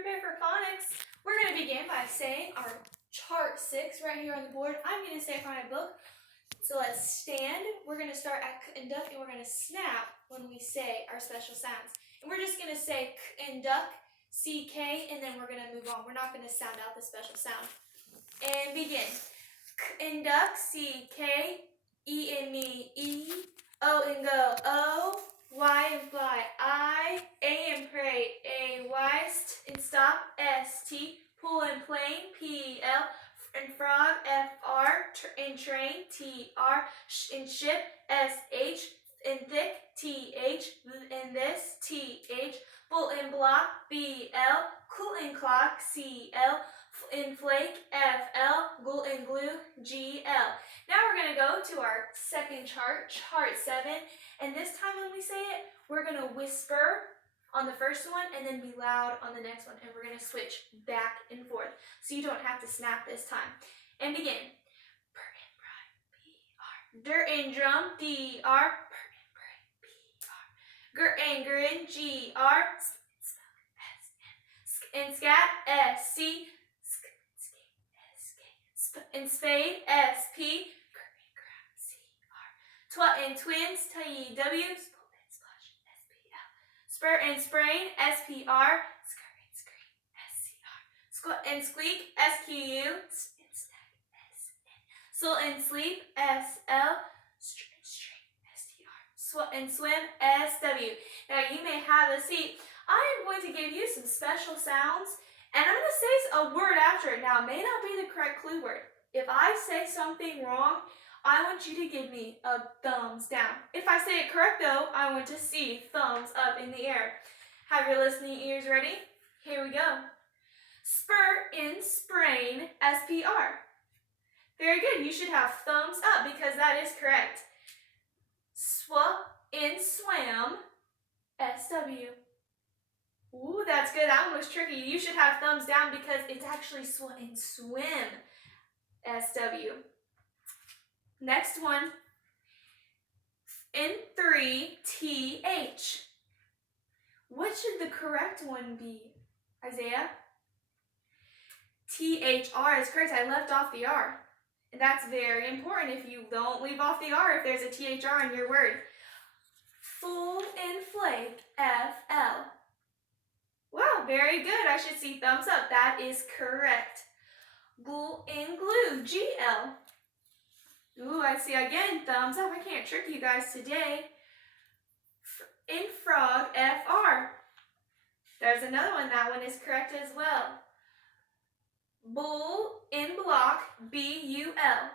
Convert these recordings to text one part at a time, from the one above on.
prepare for phonics. We're going to begin by saying our chart 6 right here on the board. I'm going to say it from my book. So let's stand. We're going to start at k and duck, and we're going to snap when we say our special sounds. And we're just going to say k and duck, CK, and then we're going to move on. We're not going to sound out the special sound. And begin. K and duck, CK, E and me, E, O and go, O, Y and fly, I, A and pray, A-Y, st and stop, S-T, pull and plane, P-L, and frog, F-R, and train, T-R, sh and ship, S-H, and thick, T-H, and this, T-H, bull and block, B-L, cool and clock, C-L, and flake, F-L, glue and glue, G-L. Now we're going to go to our second chart, chart 7, and this time when we say it, we're going to whisper on the first one and then be loud on the next one, and we're going to switch back and forth so you don't have to snap this time. And begin. Bird and bride, B-R. Dirt and drum, D-R. Bird and bride, B-R. Gert and grin, G-R. And scat, S-C. And spade, S-P. Twat and twins, T-W. Spool and splash, S-P-L. Spur and sprain, S-P-R. Skirt and screen, S-C-R. Squat and squeak, S-Q-U. And snack, S-N. Soul and sleep, S-L. String and string, S-T-R. Swat and swim, S-W. Now you may have a seat. I am going to give you some special sounds, and I'm going to say a word after it. Now, it may not be the correct clue word. If I say something wrong, I want you to give me a thumbs down. If I say it correct, though, I want to see thumbs up in the air. Have your listening ears ready? Here we go. Spur and sprain, S-P-R. Very good. You should have thumbs up because that is correct. Swap and swam, S-W. Ooh, that's good. That one was tricky. You should have thumbs down because it's actually swim and swim, S-W. Next one, in 3, T-H. What should the correct one be, Isaiah? T-H-R is correct. I left off the R. And that's very important. If you don't leave off the R if there's a T-H-R in your word. Full and flake, F-L. Wow, very good. I should see thumbs up. That is correct. Glue and glue, G-L. Ooh, I see again, thumbs up. I can't trick you guys today. In frog, F-R. There's another one. That one is correct as well. Bull in block, B-U-L.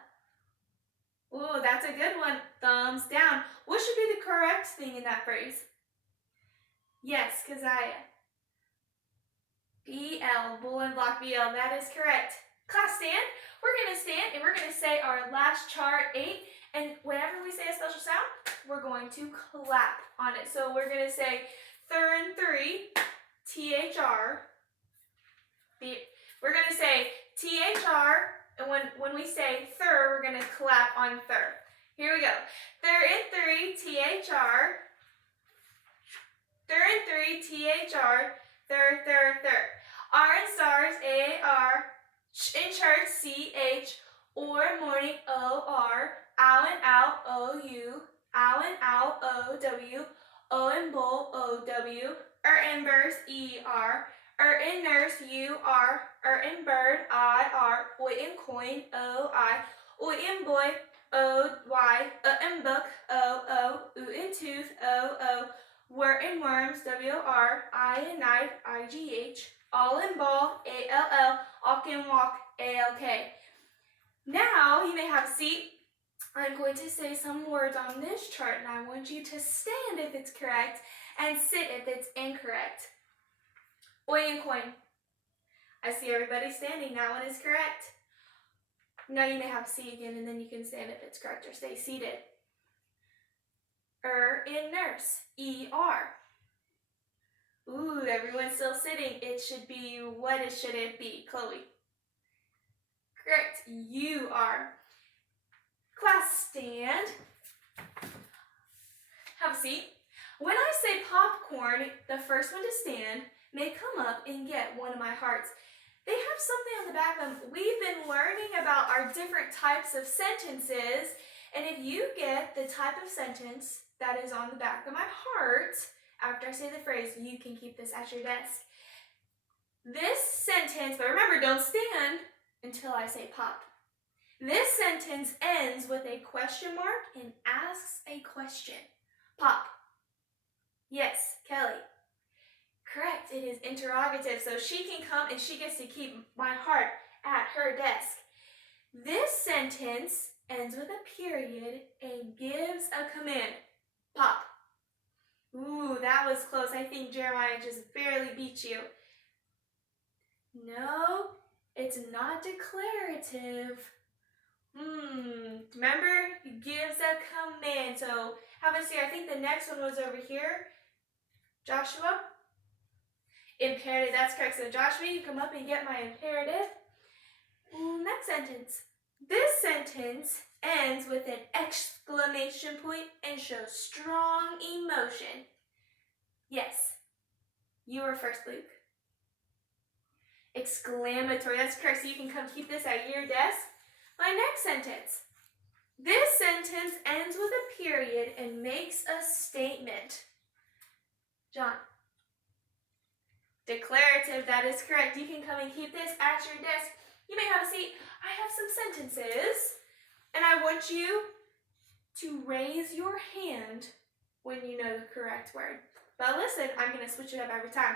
Ooh, that's a good one. Thumbs down. What should be the correct thing in that phrase? Yes, Keziah. B-L, bull and block, B-L. That is correct. Class, stand. We're going to stand and we're going to say our last chart 8. And whenever we say a special sound, we're going to clap on it. So we're going to say thir and 3, T-H-R. We're going to say T-H-R. And when we say thir, we're going to clap on thir. Here we go. Thir and 3, T-H-R. Thir and 3, T-H-R. Thir, thir, thir. R and stars, A-R. In church, C-H. Or morning, O-R. Ow and out, O-U. Ow and out, O-W. O and bull, O-W. In verse, E-R. In nurse, U-R. In bird, I-R. Oi in coin, O-I. Oi in boy, O-Y. In book, O-O. Oo in tooth, O-O. Were in worms, W-R. I in night, I-G-H. All in ball, A-L-L. Walk and walk, A-L-K. Now, you may have a seat. I'm going to say some words on this chart, and I want you to stand if it's correct and sit if it's incorrect. Oi and coin. I see everybody standing. That one is correct. Now you may have a seat again, and then you can stand if it's correct or stay seated. In nurse, E-R. Ooh, everyone's still sitting. It should be, should it be, Chloe? Correct, U-R. Class, stand. Have a seat. When I say popcorn, the first one to stand, may come up and get one of my hearts. They have something on the back of them. We've been learning about our different types of sentences, and if you get the type of sentence that is on the back of my heart, after I say the phrase, you can keep this at your desk. This sentence, but remember, don't stand until I say pop. This sentence ends with a question mark and asks a question. Pop. Yes, Kelly. Correct, it is interrogative, so she can come and she gets to keep my heart at her desk. This sentence ends with a period and gives a command. Pop. Ooh, that was close. I think Jeremiah just barely beat you. No, it's not declarative. Remember, it gives a command. So have us see, I think the next one was over here. Joshua? Imperative, that's correct. So Joshua, you come up and get my imperative. Next sentence. This sentence ends with an exclamation point and shows strong emotion. Yes, you were first, Luke. Exclamatory, that's correct. So you can come keep this at your desk. My next sentence. This sentence ends with a period and makes a statement. John. Declarative, that is correct. You can come and keep this at your desk. You may have a seat. I have some sentences, and I want you to raise your hand when you know the correct word. But listen, I'm going to switch it up every time.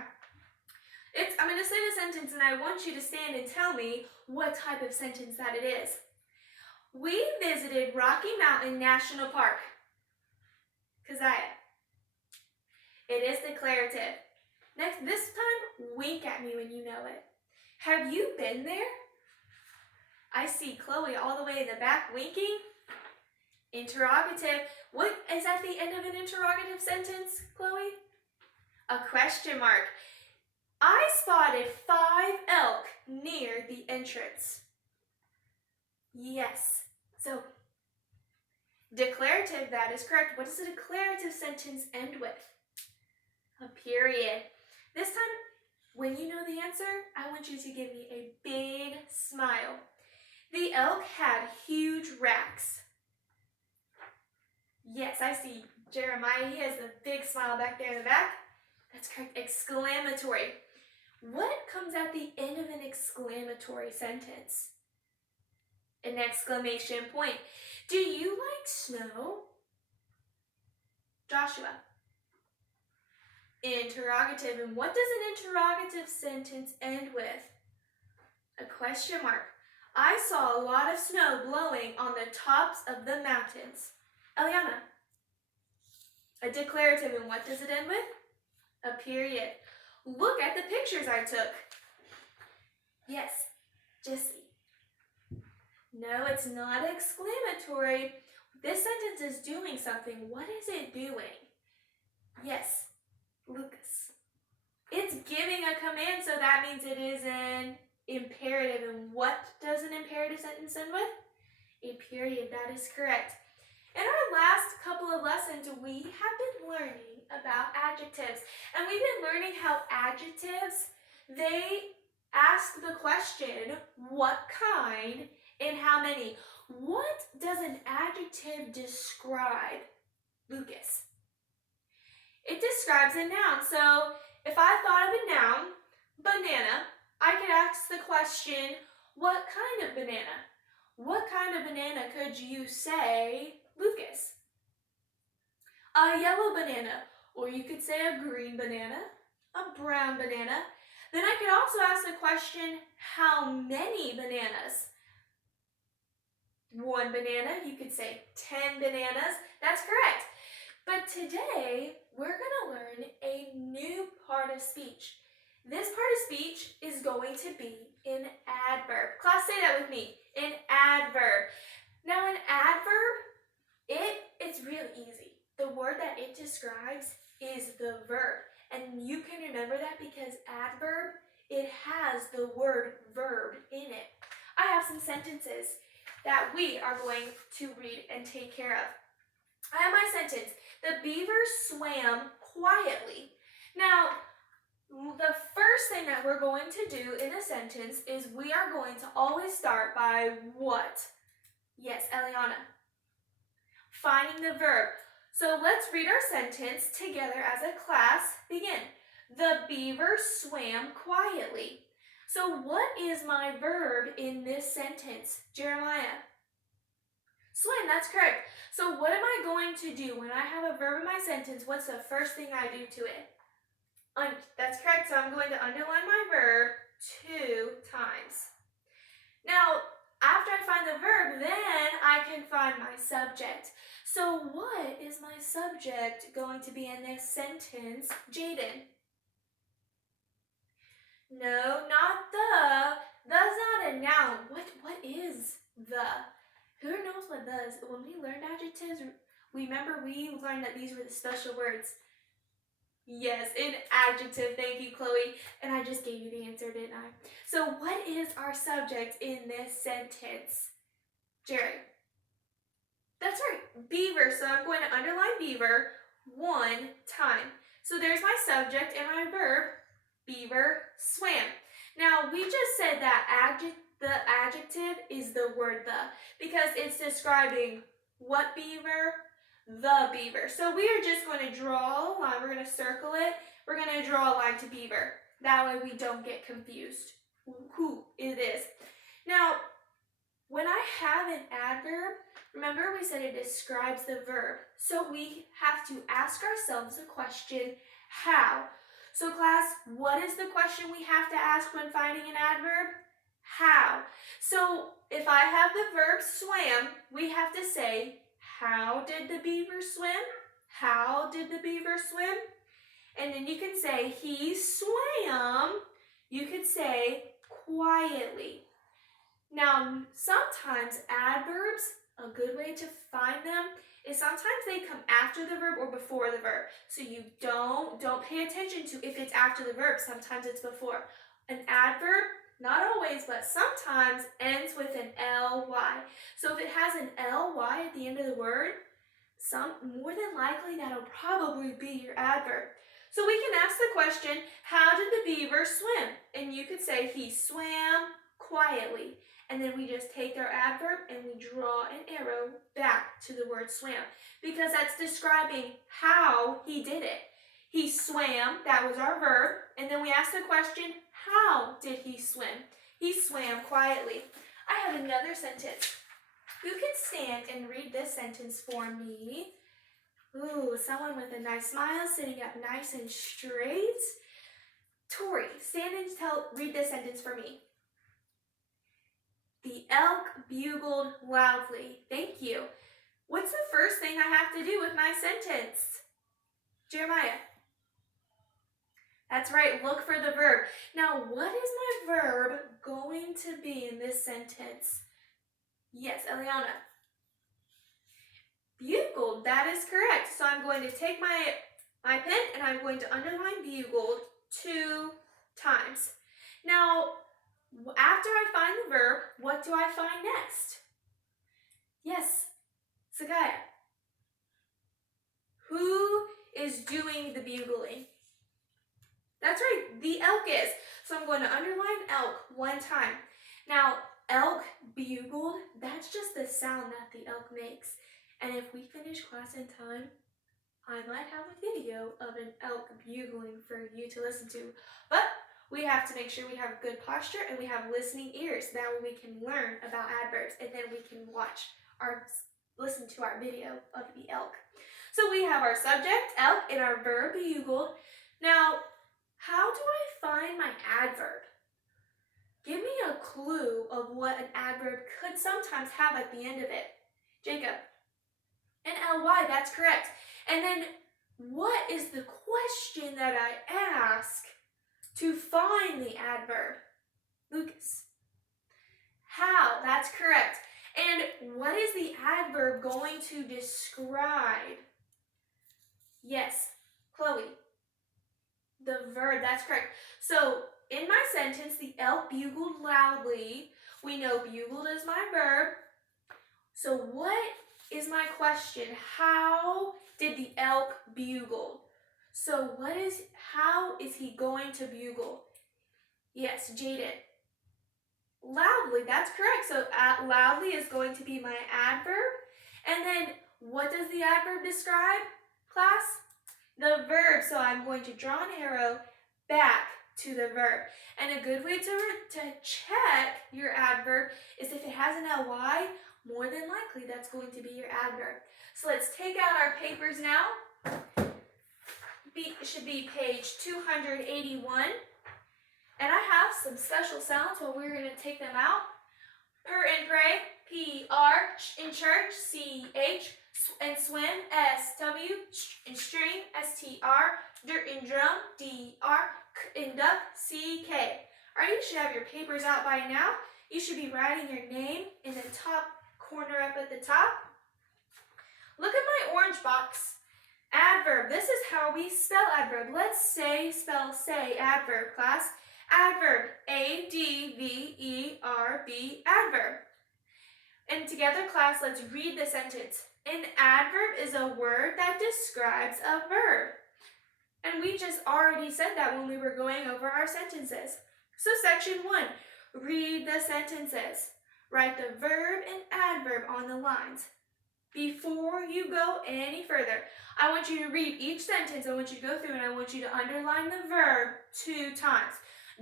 I'm going to say the sentence, and I want you to stand and tell me what type of sentence that it is. We visited Rocky Mountain National Park. Keziah. It is declarative. Next, this time, wink at me when you know it. Have you been there? I see Chloe all the way in the back winking. Interrogative. What is at the end of an interrogative sentence, Chloe? A question mark. I spotted 5 elk near the entrance. Yes. So, declarative, that is correct. What does a declarative sentence end with? A period. This time, when you know the answer, I want you to give me a big smile. The elk had huge racks. Yes, I see Jeremiah. He has a big smile back there in the back. That's correct. Exclamatory. What comes at the end of an exclamatory sentence? An exclamation point. Do you like snow? Joshua. Interrogative. And what does an interrogative sentence end with? A question mark. I saw a lot of snow blowing on the tops of the mountains. Eliana. A declarative. And what does it end with? A period. Look at the pictures I took. Yes, Jessie. No, it's not exclamatory. This sentence is doing something. What is it doing? Yes, Lucas. It's giving a command, so that means it is an imperative. And what does an imperative sentence end with? A period. That is correct. In our last couple of lessons, we have been learning about adjectives. And we've been learning how adjectives, they ask the question, what kind and how many? What does an adjective describe, Lucas? It describes a noun. So if I thought of a noun, banana, I could ask the question, what kind of banana? What kind of banana could you say, Lucas? A yellow banana, or you could say a green banana, a brown banana. Then I could also ask the question, how many bananas? 1 banana, you could say 10 bananas. That's correct. But today, we're going to learn a new part of speech. This part of speech is going to be an adverb. Class, say that with me. An adverb. Now, an adverb, it's really easy. The word that it describes is the verb. And you can remember that because adverb, it has the word verb in it. I have some sentences that we are going to read and take care of. I have my sentence. The beaver swam quietly. Now, The first thing that we're going to do in a sentence is we are going to always start by what? Yes, Eliana. Finding the verb. So let's read our sentence together as a class. Begin. The beaver swam quietly. So what is my verb in this sentence, Jeremiah? Swim, that's correct. So what am I going to do when I have a verb in my sentence? What's the first thing I do to it? That's correct. So I'm going to underline my verb 2 times. Now, after I find the verb, then I can find my subject. So what is my subject going to be in this sentence, Jaden? No, not the. The's not a noun. What is the? Who knows what the is? When we learned adjectives, we learned that these were the special words. Yes, an adjective. Thank you, Chloe. And I just gave you the answer, didn't I? So what is our subject in this sentence? Jerry. That's right, beaver. So I'm going to underline beaver 1 time. So there's my subject and my verb, beaver swam. Now, we just said that the adjective is the word the because it's describing what beaver? The beaver. So we are just going to draw a line. We're going to circle it. We're going to draw a line to beaver. That way we don't get confused who it is. Now, when I have an adverb, remember we said it describes the verb. So we have to ask ourselves a question, how? So class, what is the question we have to ask when finding an adverb? How? So if I have the verb swam, we have to say, how did the beaver swim? How did the beaver swim? And then you can say, he swam. You could say, quietly. Now, sometimes adverbs, a good way to find them is sometimes they come after the verb or before the verb. So you don't pay attention to if it's after the verb. Sometimes it's before. An adverb, not always, but sometimes ends with an ly. So if it has an ly at the end of the word, more than likely that'll probably be your adverb. So we can ask the question, how did the beaver swim? And you could say he swam quietly. And then we just take our adverb and we draw an arrow back to the word swam because that's describing how he did it. He swam, that was our verb, and then we ask the question, how did he swim? He swam quietly. I have another sentence. Who can stand and read this sentence for me? Ooh, someone with a nice smile, sitting up nice and straight. Tori, stand and read this sentence for me. The elk bugled loudly. Thank you. What's the first thing I have to do with my sentence? Jeremiah. That's right, look for the verb. Now, what is my verb going to be in this sentence? Yes, Eliana. Bugled, that is correct. So I'm going to take my pen and I'm going to underline bugled 2 times. Now, after I find the verb, what do I find next? Yes, Sakaya. Who is doing the bugling? That's right, the elk is. So I'm going to underline elk 1 time. Now, elk bugled, that's just the sound that the elk makes. And if we finish class in time, I might have a video of an elk bugling for you to listen to. But we have to make sure we have good posture and we have listening ears. That way we can learn about adverbs and then we can listen to our video of the elk. So we have our subject, elk, and our verb, bugled. Now, how do I find my adverb? Give me a clue of what an adverb could sometimes have at the end of it. Jacob. An ly, that's correct. And then what is the question that I ask to find the adverb? Lucas. How, that's correct. And what is the adverb going to describe? Yes, Chloe. The verb, that's correct. So in my sentence, the elk bugled loudly. We know bugled is my verb. So what is my question? How did the elk bugle? So how is he going to bugle? Yes, Jaden. Loudly, that's correct. So loudly is going to be my adverb. And then what does the adverb describe, class? The verb. So I'm going to draw an arrow back to the verb. And a good way to check your adverb is if it has an ly, more than likely that's going to be your adverb. So let's take out our papers now. It should be page 281. And I have some special sounds while we're going to take them out. Per and pray, P-R, in church, C-H, and swim, S-W, in stream, S-T-R, dirt and drum, D-R, in duck, C-K. All right, you should have your papers out by now. You should be writing your name in the top corner up at the top. Look at my orange box. Adverb. This is how we spell adverb. Let's spell say, adverb, class. Adverb, A-D-V-E-R-B, adverb. And together, class, let's read the sentence. An adverb is a word that describes a verb. And we just already said that when we were going over our sentences. So section 1, read the sentences. Write the verb and adverb on the lines. Before you go any further, I want you to read each sentence. I want you to go through and I want you to underline the verb 2 times.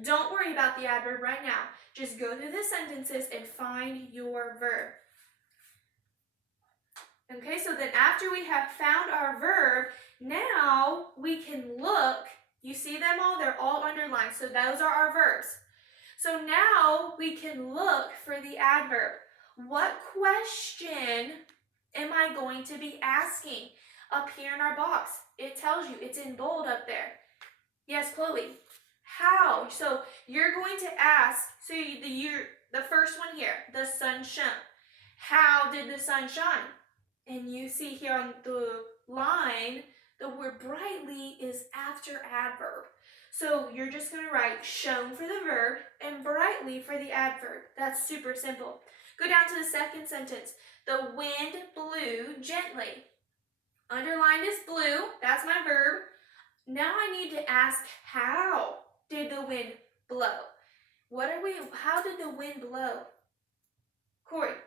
Don't worry about the adverb right now. Just go through the sentences and find your verb. Okay, so then after we have found our verb, now we can look. You see them all? They're all underlined. So those are our verbs. So now we can look for the adverb. What question am I going to be asking? Up here in our box, it tells you, it's in bold up there. Yes, Chloe. How? So you're going to ask, so the first one here, the sun shone. How did the sun shine? And you see here on the line, the word brightly is after adverb. So you're just going to write shone for the verb and brightly for the adverb. That's super simple. Go down to the second sentence. The wind blew gently. Underline is blue. That's my verb. Now I need to ask, how did the wind blow? How did the wind blow? Corey.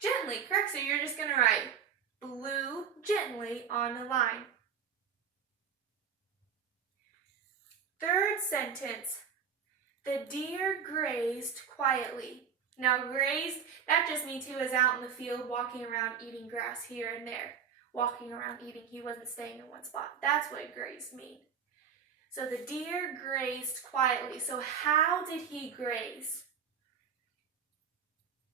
Gently, correct. So you're just going to write blew gently on the line. Third sentence. The deer grazed quietly. Now grazed, that just means he was out in the field walking around eating grass here and there. Walking around eating, he wasn't staying in one spot. That's what grazed means. So the deer grazed quietly. So how did he graze?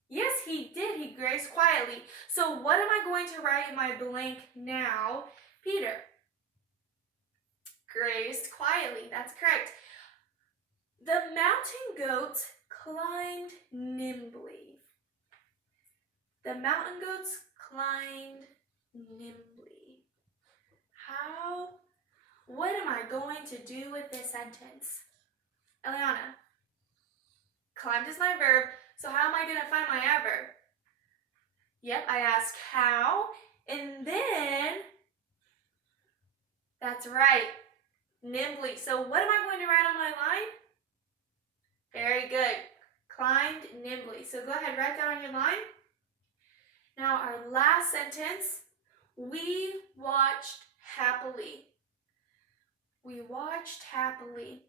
Yes, he did. He grazed quietly. So what am I going to write in my blank now? Peter grazed quietly. That's correct. The mountain goats climbed nimbly. The mountain goats climbed nimbly. How? What am I going to do with this sentence? Eliana, climbed is my verb, so how am I going to find my adverb? Yep, I ask how, and then, that's right, nimbly. So what am I going to write on my line? Very good. Climbed nimbly. So go ahead, write that on your line. Now our last sentence, we watched happily. We watched happily.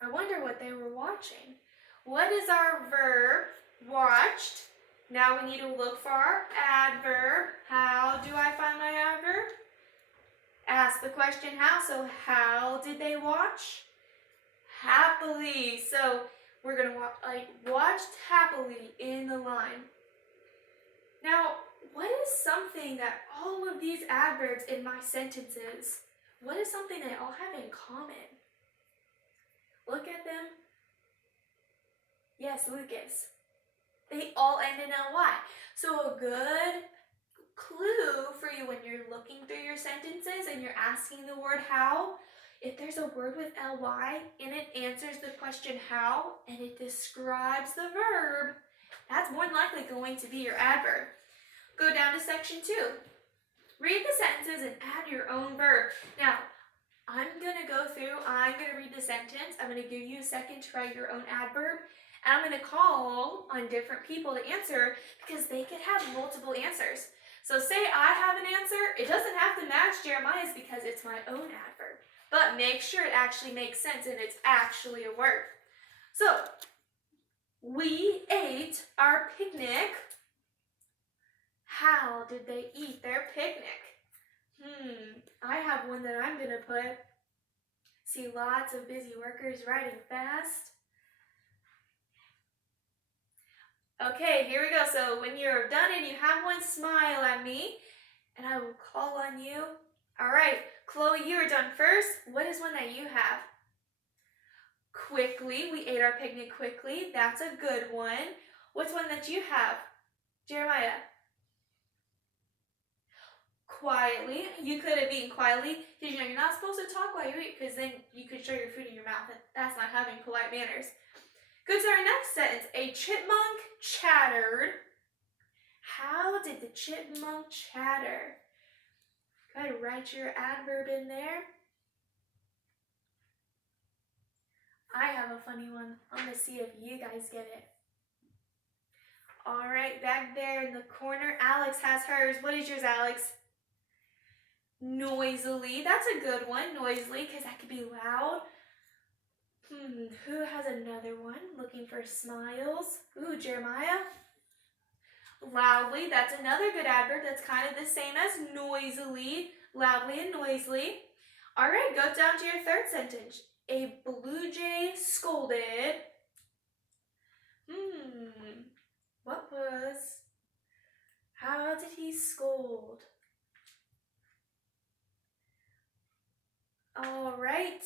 I wonder what they were watching. What is our verb? Watched. Now we need to look for our adverb. How do I find my adverb? Ask the question how. So how did they watch? Happily. So we're going to watched happily in the line. Now, what is something that all of these adverbs in my sentences, what is something they all have in common? Look at them. Yes, Lucas. They all end in ly. So a good clue for you when you're looking through your sentences and you're asking the word how, if there's a word with ly and it answers the question how and it describes the verb, that's more than likely going to be your adverb. Go down to section 2. Read the sentences and add your own verb. Now, I'm going to go through, I'm going to read the sentence, I'm going to give you a second to write your own adverb, and I'm going to call on different people to answer because they could have multiple answers. So say I have an answer, it doesn't have to match Jeremiah's because it's my own adverb, but make sure it actually makes sense and it's actually a word. So, we ate our picnic. How did they eat their picnic? I have one that I'm going to put. See lots of busy workers writing fast. Okay, here we go. So when you're done and you have one, smile at me, and I will call on you. All right, Chloe, you are done first. What is one that you have? Quickly. We ate our picnic quickly. That's a good one. What's one that you have? Jeremiah? Quietly. You could have eaten quietly. Did you know you're not supposed to talk while you eat because then you could show your food in your mouth, and that's not having polite manners. Go to our next sentence. A chipmunk chattered. How did the chipmunk chatter? Go ahead and write your adverb in there. I have a funny one. I'm going to see if you guys get it. All right, back there in the corner, Alex has hers. What is yours, Alex? Noisily. That's a good one, noisily, because that could be loud. Who has another one? Looking for smiles. Ooh, Jeremiah. Loudly. That's another good adverb. That's kind of the same as noisily. Loudly and noisily. All right, go down to your third sentence. A blue jay scolded. What was? How did he scold? All right.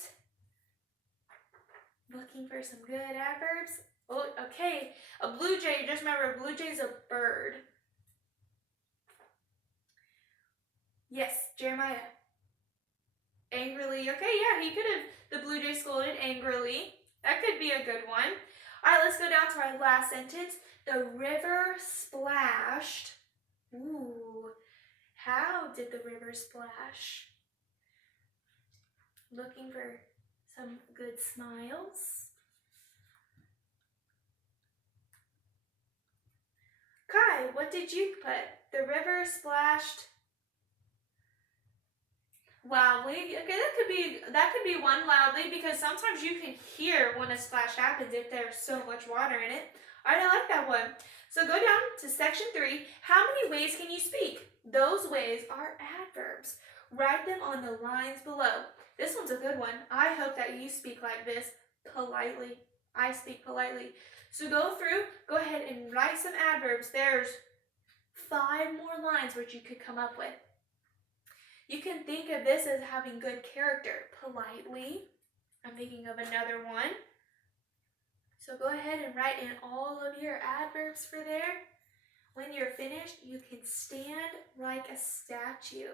Looking for some good adverbs. Oh, okay. A blue jay, just remember, a blue jay is a bird. Yes, Jeremiah. Angrily. Okay, yeah, he could have, the blue jay scolded angrily. That could be a good one. All right, let's go down to our last sentence. The river splashed. Ooh, how did the river splash? Looking for some good smiles. Kai, what did you put? The river splashed loudly. Okay, that could be one, loudly, because sometimes you can hear when a splash happens if there's so much water in it. All right, I like that one. So go down to section 3. How many ways can you speak? Those ways are adverbs. Write them on the lines below. This one's a good one. I hope that you speak like this, politely. I speak politely. So go through, go ahead and write some adverbs. There's 5 more lines which you could come up with. You can think of this as having good character. Politely. I'm thinking of another one. So go ahead and write in all of your adverbs for there. When you're finished, you can stand like a statue.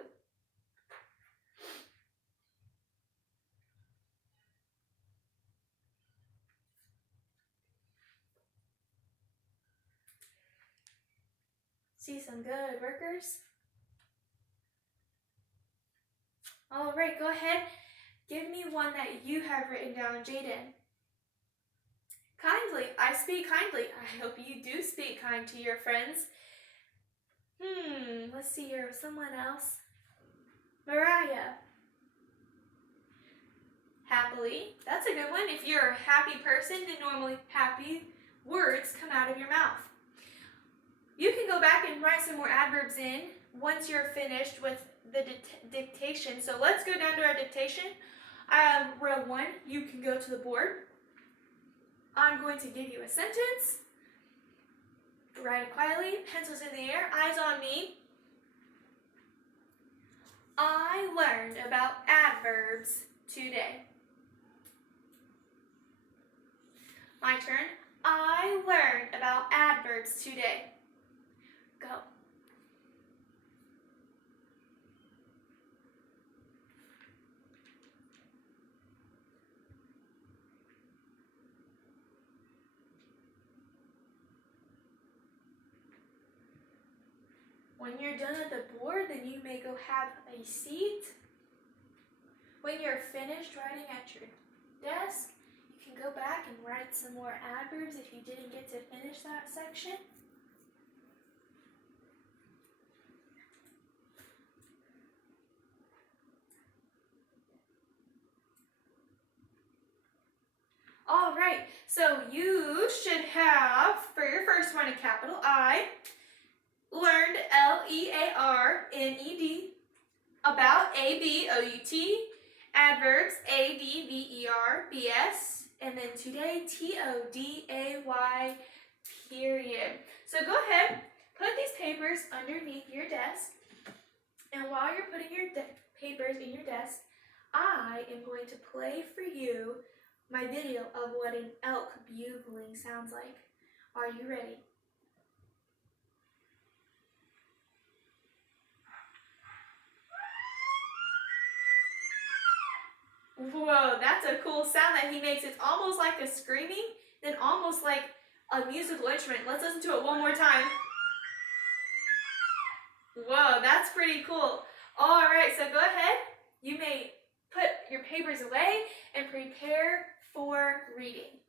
See some good workers? All right, go ahead. Give me one that you have written down, Jaden. Kindly. I speak kindly. I hope you do speak kind to your friends. Let's see here. Someone else. Mariah. Happily. That's a good one. If you're a happy person, then normally happy words come out of your mouth. You can go back and write some more adverbs in once you're finished with the dictation. So let's go down to our dictation. Row 1, you can go to the board. I'm going to give you a sentence. Write it quietly, pencils in the air, eyes on me. I learned about adverbs today. My turn. I learned about adverbs today. Go. When you're done at the board, then you may go have a seat. When you're finished writing at your desk, you can go back and write some more adverbs if you didn't get to finish that section. All right, so you should have, for your first one, a capital I, learned Learned, about ABOUT, adverbs ADVERBS, and then today TODAY, period. So go ahead, put these papers underneath your desk, and while you're putting your papers in your desk, I am going to play for you my video of what an elk bugling sounds like. Are you ready? Whoa, that's a cool sound that he makes. It's almost like a screaming, then almost like a musical instrument. Let's listen to it one more time. Whoa, that's pretty cool. All right, so go ahead. You may put your papers away and prepare for reading.